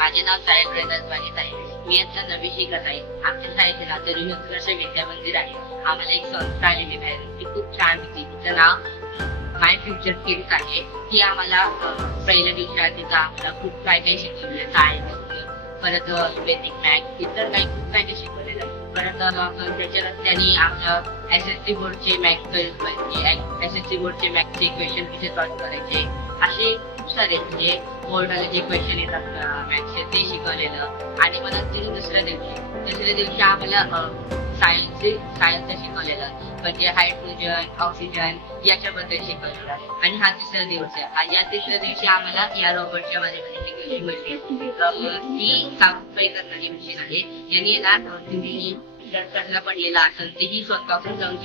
माझे नाव साहेब रैदासवानी आहे. मी आता नवी शिकत आहे. आमच्या शाळेचे नाव तरुण उत्कर्ष विद्या मंदिर आहे. आम्हाला एक संस्था आलेली बाहेरून, ती खूप छान होती. तिचं नाव माय फ्युचर किड्स आहे. ती आम्हाला पहिल्या दिवसात तिथं आम्हाला खूप काय काय शिकवलेलं, सायन्स, परत बेसिक मॅथ्स, इतर काही खूप काय काय शिकवलेलं. परत त्याच्या त्यांनी आमच्या SSC बोर्डचे SSC बोर्डचे मॅथ्सचे क्वेश्चन कसे सॉल्व्ह करायचे, असे खूप सारे म्हणजे बोर्डाला जे क्वेश्चन येतात मॅथ्सचे ते शिकवलेलं. आणि मला दुसऱ्या दिवशी आम्हाला सायन्सचं शिकवलेलं, म्हणजे हायड्रोजन, ऑक्सिजन याच्याबद्दल शिकवलेलं. आणि हा तिसरा दिवस आहे. आणि या तिसऱ्या दिवशी आम्हाला या रोबोटच्या माझ्यामध्ये शिकवली म्हणजे ही साफसफाई करणारी मशीन आहे. यांनी तुम्ही जर कचरा पडलेला असेल तेही स्वतःहून जाऊन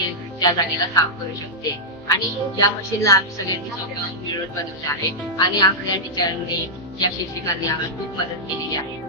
त्या जागेला साफ करू शकते. आणि या मशीनला आम्ही सगळ्यांनी स्वतःहून मिळून बनवले आहे. आणि आपल्या टीचरांनी या शिक्षकांनी आम्हाला खूप मदत केलेली आहे.